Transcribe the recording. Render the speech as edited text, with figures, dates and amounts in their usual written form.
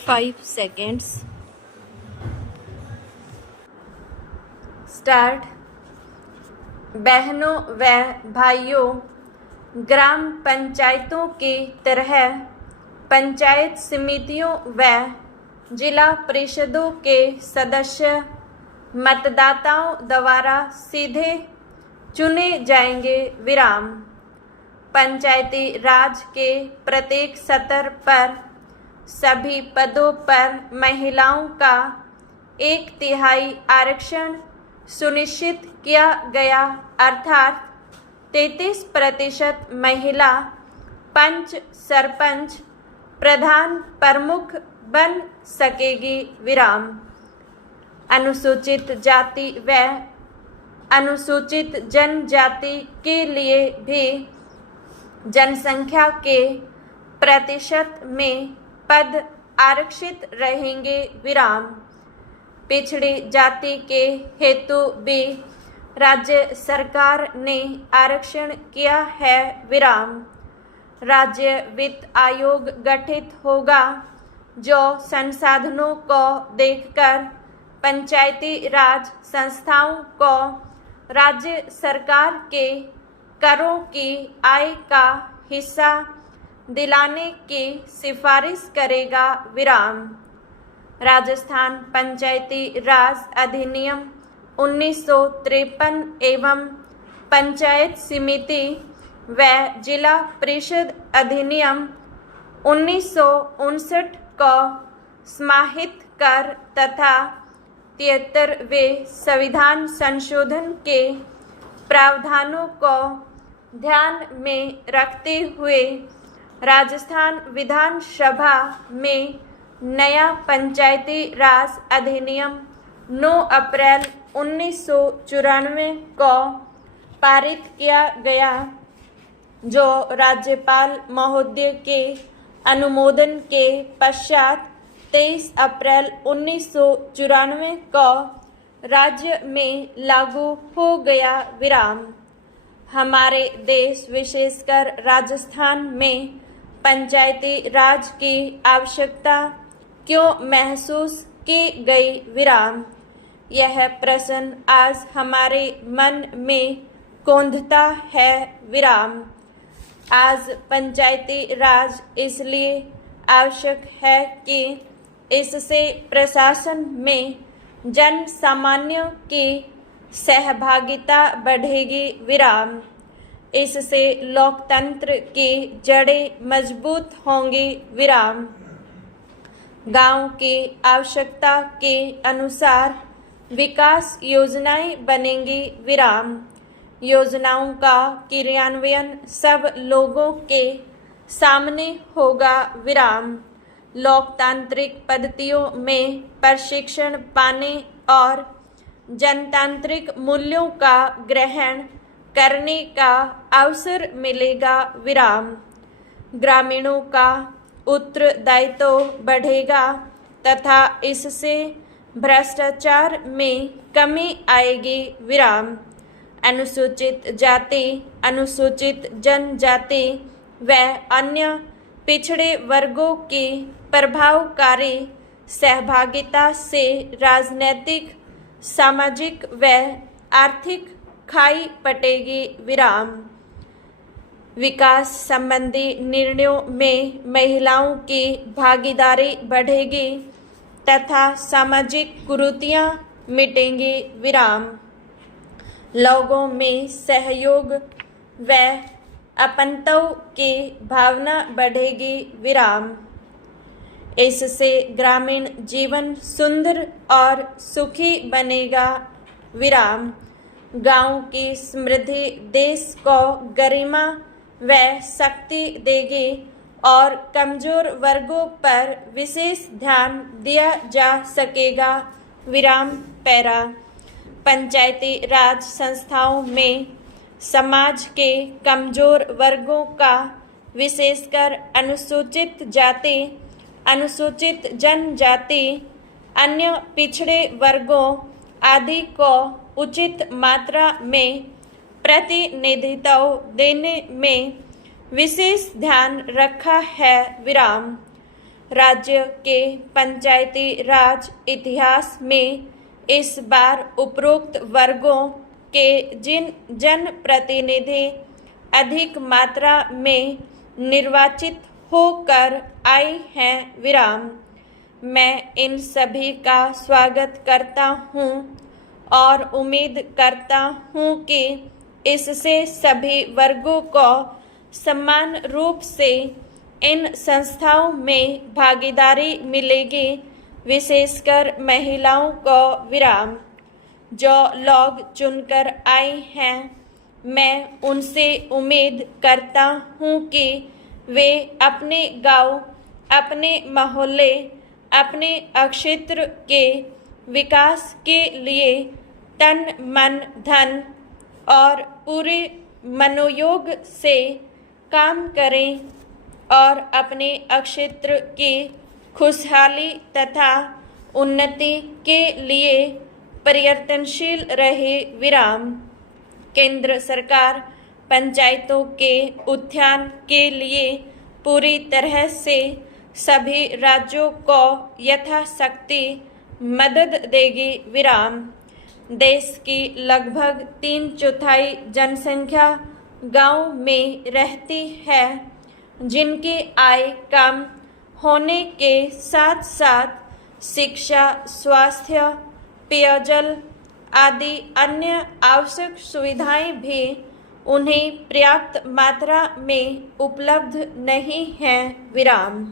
5 seconds. Start. बहनों व भाइयों, ग्राम पंचायतों की तरह पंचायत समितियों व जिला परिषदों के सदस्य मतदाताओं द्वारा सीधे चुने जाएंगे। विराम। पंचायती राज के प्रत्येक स्तर पर सभी पदों पर महिलाओं का 1/3 आरक्षण सुनिश्चित किया गया, अर्थात 33% महिला पंच, सरपंच, प्रधान, प्रमुख बन सकेगी। विराम। अनुसूचित जाति व अनुसूचित जनजाति के लिए भी जनसंख्या के प्रतिशत में पद आरक्षित रहेंगे। विराम। पिछड़ी जाति के हेतु भी राज्य सरकार ने आरक्षण किया है। विराम। राज्य वित्त आयोग गठित होगा जो संसाधनों को देखकर पंचायती राज संस्थाओं को राज्य सरकार के करों की आय का हिस्सा दिलाने की सिफारिश करेगा। विराम। राजस्थान पंचायती राज अधिनियम 1953 एवं पंचायत समिति व जिला परिषद अधिनियम 1959 को समाहित कर तथा 73वें संविधान संशोधन के प्रावधानों को ध्यान में रखते हुए राजस्थान विधानसभा में नया पंचायती राज अधिनियम 9 अप्रैल 1994 को पारित किया गया, जो राज्यपाल महोदय के अनुमोदन के पश्चात 23 अप्रैल 1994 को राज्य में लागू हो गया। विराम। हमारे देश विशेषकर राजस्थान में पंचायती राज की आवश्यकता क्यों महसूस की गई? विराम। यह प्रश्न आज हमारे मन में कौंधता है। विराम। आज पंचायती राज इसलिए आवश्यक है कि इससे प्रशासन में जन सामान्य की सहभागिता बढ़ेगी। विराम। इससे लोकतंत्र की जड़ें मजबूत होंगी। विराम। गांव की आवश्यकता के अनुसार विकास योजनाएं बनेंगी। विराम। योजनाओं का क्रियान्वयन सब लोगों के सामने होगा। विराम। लोकतांत्रिक पद्धतियों में प्रशिक्षण पाने और जनतांत्रिक मूल्यों का ग्रहण करने का अवसर मिलेगा। विराम। ग्रामीणों का उत्तरदायित्व बढ़ेगा तथा इससे भ्रष्टाचार में कमी आएगी। विराम। अनुसूचित जाति, अनुसूचित जनजाति व अन्य पिछड़े वर्गों की प्रभावकारी सहभागिता से राजनीतिक, सामाजिक व आर्थिक खाई पटेगी। विराम। विकास संबंधी निर्णयों में महिलाओं की भागीदारी बढ़ेगी तथा सामाजिक कुरीतियां मिटेंगी। विराम। लोगों में सहयोग व अपनत्व की भावना बढ़ेगी। विराम। इससे ग्रामीण जीवन सुंदर और सुखी बनेगा। विराम। गांव की समृद्धि देश को गरिमा व शक्ति देगी और कमजोर वर्गों पर विशेष ध्यान दिया जा सकेगा। विराम। पैरा। पंचायती राज संस्थाओं में समाज के कमजोर वर्गों का, विशेषकर अनुसूचित जाति, अनुसूचित जनजाति, अन्य पिछड़े वर्गों आदि को उचित मात्रा में प्रतिनिधित्व देने में विशेष ध्यान रखा है। विराम। राज्य के पंचायती राज इतिहास में इस बार उपरोक्त वर्गों के जिन जनप्रतिनिधि अधिक मात्रा में निर्वाचित होकर आए हैं विराम। मैं इन सभी का स्वागत करता हूँ और उम्मीद करता हूँ कि इससे सभी वर्गों को समान रूप से इन संस्थाओं में भागीदारी मिलेगी, विशेषकर महिलाओं को विराम। जो लोग चुनकर आए हैं, मैं उनसे उम्मीद करता हूँ कि वे अपने गांव, अपने मोहल्ले, अपने क्षेत्र के विकास के लिए तन मन धन और पूरे मनोयोग से काम करें और अपने क्षेत्र की खुशहाली तथा उन्नति के लिए प्रयत्नशील रहे विराम। केंद्र सरकार पंचायतों के उत्थान के लिए पूरी तरह से सभी राज्यों को यथाशक्ति मदद देगी विराम। देश की लगभग 3/4 जनसंख्या गांव में रहती है, जिनकी आय कम होने के साथ साथ शिक्षा, स्वास्थ्य, पेयजल आदि अन्य आवश्यक सुविधाएं भी उन्हें पर्याप्त मात्रा में उपलब्ध नहीं हैं विराम।